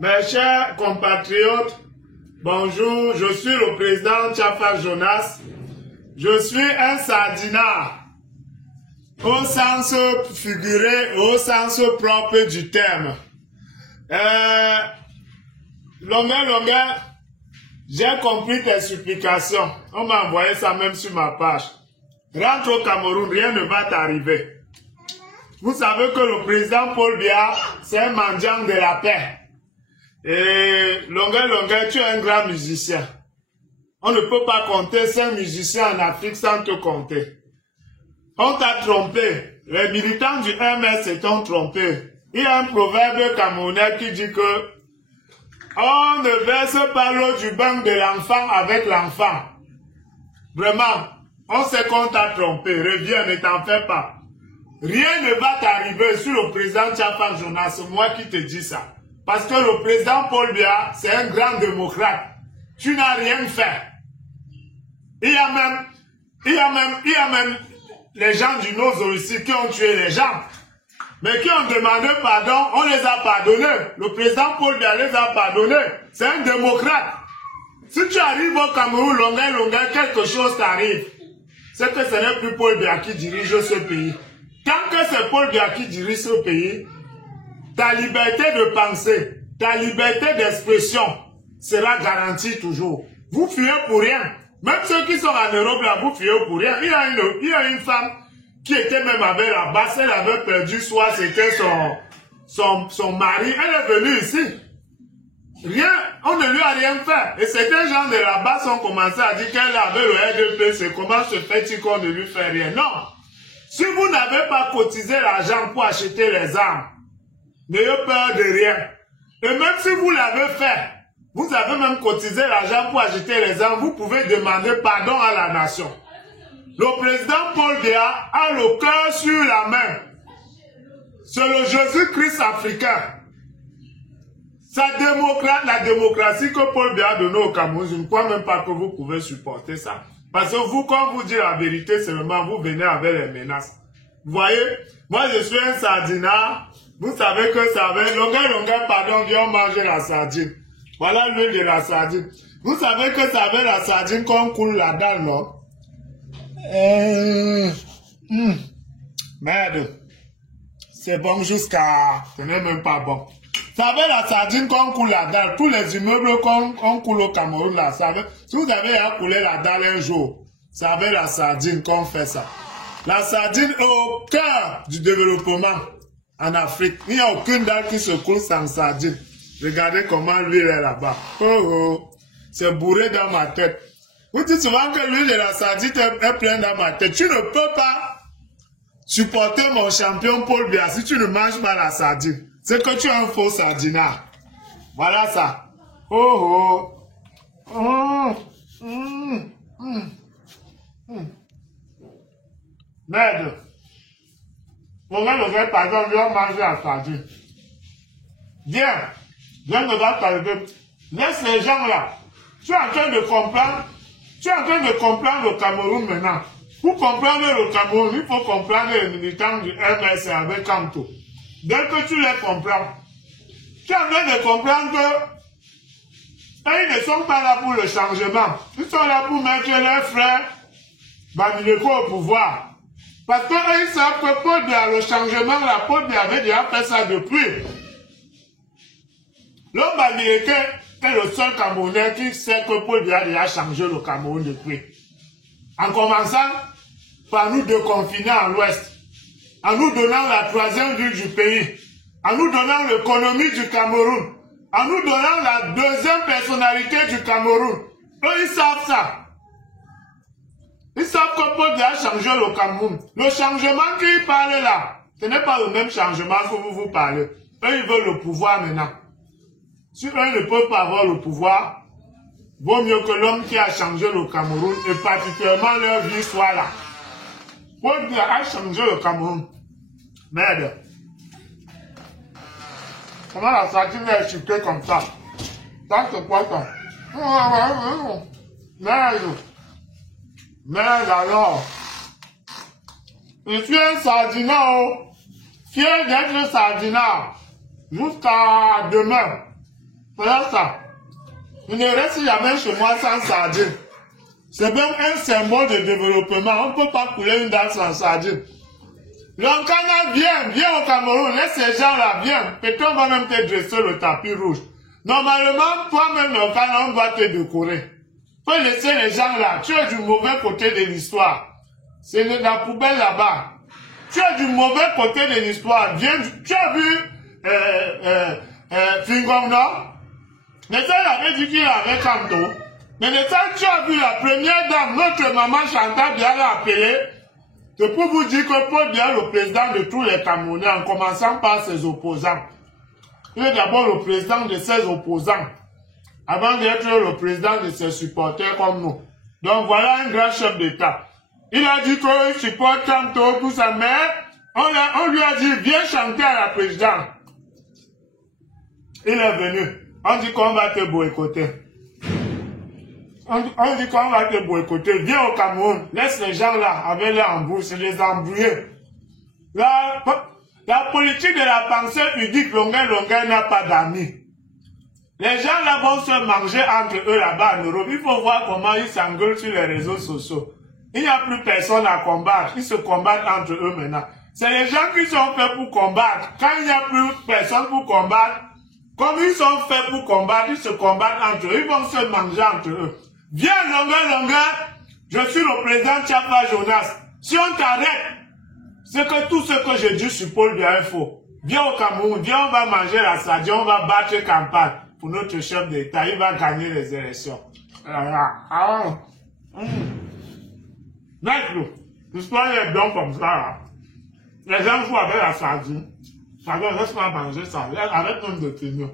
Mes chers compatriotes, bonjour, je suis le président Tchafa Jonas. Je suis un sardinard, au sens figuré, au sens propre du terme. Longueur, j'ai compris tes supplications. On m'a envoyé ça même sur ma page. Rentre au Cameroun, rien ne va t'arriver. Vous savez que le président Paul Biya, c'est un mendiant de la paix. Et Longueur, tu es un grand musicien. On ne peut pas compter 5 musiciens en Afrique sans te compter. On t'a trompé. Les militants du MS se t'ont trompé. Il y a un proverbe camerounais qui dit que on ne verse pas l'eau du bain de l'enfant avec l'enfant. Vraiment, on sait qu'on t'a trompé. Reviens, ne t'en fais pas. Rien ne va t'arriver sur le président Tchafa Jonas. C'est moi qui te dis ça. Parce que le président Paul Biya, c'est un grand démocrate. Tu n'as rien fait. Il y a même les gens du Nozo ici qui ont tué les gens. Mais qui ont demandé pardon, on les a pardonnés. Le président Paul Biya les a pardonnés. C'est un démocrate. Si tu arrives au Cameroun, longueur, quelque chose t'arrive. C'est que ce n'est plus Paul Biya qui dirige ce pays. Tant que c'est Paul Biya qui dirige ce pays, ta liberté de penser, ta liberté d'expression sera garantie toujours. Vous fuyez pour rien. Même ceux qui sont en Europe là, vous fuyez pour rien. Il y a une femme qui était même avec la basse, elle avait perdu, soit c'était son mari. Elle est venue ici. Rien, on ne lui a rien fait. Et certains gens de la basse ont commencé à dire qu'elle avait le RDP, c'est comment se fait-il qu'on ne lui fait rien. Non. Si vous n'avez pas cotisé l'argent pour acheter les armes, n'ayez peur de rien. Et même si vous l'avez fait, vous avez même cotisé l'argent pour acheter les armes, vous pouvez demander pardon à la nation. Le président Paul Biya a le cœur sur la main. C'est le Jésus-Christ africain. La démocratie que Paul Biya a donnée au Cameroun, je ne crois même pas que vous pouvez supporter ça. Parce que vous, quand vous dites la vérité, seulement vous venez avec les menaces. Vous voyez, moi je suis un sardinard. Vous savez que ça va. Longueur, pardon, viens manger la sardine. Voilà l'huile de la sardine. Vous savez que ça va la sardine qu'on coule la dalle, non? Merde. C'est bon jusqu'à... Ce n'est même pas bon. Ça va la sardine qu'on coule la dalle. Tous les immeubles qu'on coule au Cameroun, là, ça va. Si vous avez à couler la dalle un jour, ça va la sardine qu'on fait ça. La sardine est au cœur du développement en Afrique. Il n'y a aucune dalle qui se coule sans sardine. Regardez comment l'huile est là-bas. Oh, c'est bourré dans ma tête. Vous dites souvent que l'huile de la sardine est pleine dans ma tête. Tu ne peux pas supporter mon champion Paul Biya si tu ne manges pas la sardine. C'est que tu es un faux sardinard. Voilà ça. Merde. On va le faire, pardon, viens manger la sardine. Viens ne va t'arriver. Laisse les gens là. Tu es en train de comprendre. Tu es en train de comprendre le Cameroun maintenant. Pour comprendre le Cameroun, il faut comprendre les militants du MS avec Kamto. Dès que tu les comprends, tu es en train de comprendre que ils ne sont pas là pour le changement. Ils sont là pour mettre leurs frères Bamileko au pouvoir. Parce qu'ils savent que Paul Biya, le changement, la Paul Biya avait déjà fait ça depuis. L'homme Bamileke est le seul Camerounais qui sait que Paul Biya a déjà changé le Cameroun depuis. En commençant par nous déconfiner en l'Ouest, en nous donnant la 3e ville du pays, en nous donnant l'économie du Cameroun, en nous donnant la 2e personnalité du Cameroun. Eux, ils savent ça. Ils savent que Paul Biya a changé le Cameroun. Le changement qu'ils parlent là, ce n'est pas le même changement que vous parlez. Eux, ils veulent le pouvoir maintenant. Si eux ne peuvent pas avoir le pouvoir, vaut mieux que l'homme qui a changé le Cameroun, et particulièrement leur vie, soit là. Paul Biya a changé le Cameroun. Merde. Comment la sardine est chuquée comme ça? Ça, c'est quoi ça? Merde. Merde alors. Je suis un sardinard. Fier d'être sardinard. Jusqu'à demain. Voilà ça. Il ne reste jamais chez moi sans sardine. C'est même un symbole de développement. On ne peut pas couler une dame sans sardine. L'Onkana, viens au Cameroun, laisse ces gens-là, viens. Peut-être on va même te dresser le tapis rouge. Normalement, toi-même, l'Onkana, on doit te décorer. Faut laisser les gens là. Tu es du mauvais côté de l'histoire. C'est la poubelle là-bas. Tu es du mauvais côté de l'histoire. Tu as vu Fingom, non? Mais ça, il avait dit qu'il avait Kanto. Mais le temps tu as vu la première dame, notre maman Chantal bien l'a appelée, c'est pour vous dire que Paul Biya est le président de tous les Camerounais, en commençant par ses opposants. Il est d'abord le président de ses opposants, avant d'être le président de ses supporters comme nous. Donc voilà un grand chef d'État. Il a dit qu'il supporte Kanto pour sa mère. On lui a dit, viens chanter à la présidente. Il est venu. On dit qu'on va te boycotter. On dit qu'on va te boycotter. Viens au Cameroun. Laisse les gens là avec les embrouilles, les embrouiller. La politique de la pensée unique, longueur n'a pas d'amis. Les gens là vont se manger entre eux là-bas en Europe. Il faut voir comment ils s'engueulent sur les réseaux sociaux. Il n'y a plus personne à combattre. Ils se combattent entre eux maintenant. C'est les gens qui sont faits pour combattre. Quand il n'y a plus personne pour combattre, comme ils sont faits pour combattre, ils se combattent entre eux. Ils vont se manger entre eux. Viens, longueur, je suis le président Tchapa Jonas. Si on t'arrête, c'est que tout ce que je dis sur Paul Biya est faux. Viens au Cameroun, viens, on va manger la sardine, on va battre campagne pour notre chef d'État. Il va gagner les élections. L'histoire est bien comme ça. Là. Les gens jouent avec la sardine. Ça ne reste pas manger ça. Arrête même de tenir.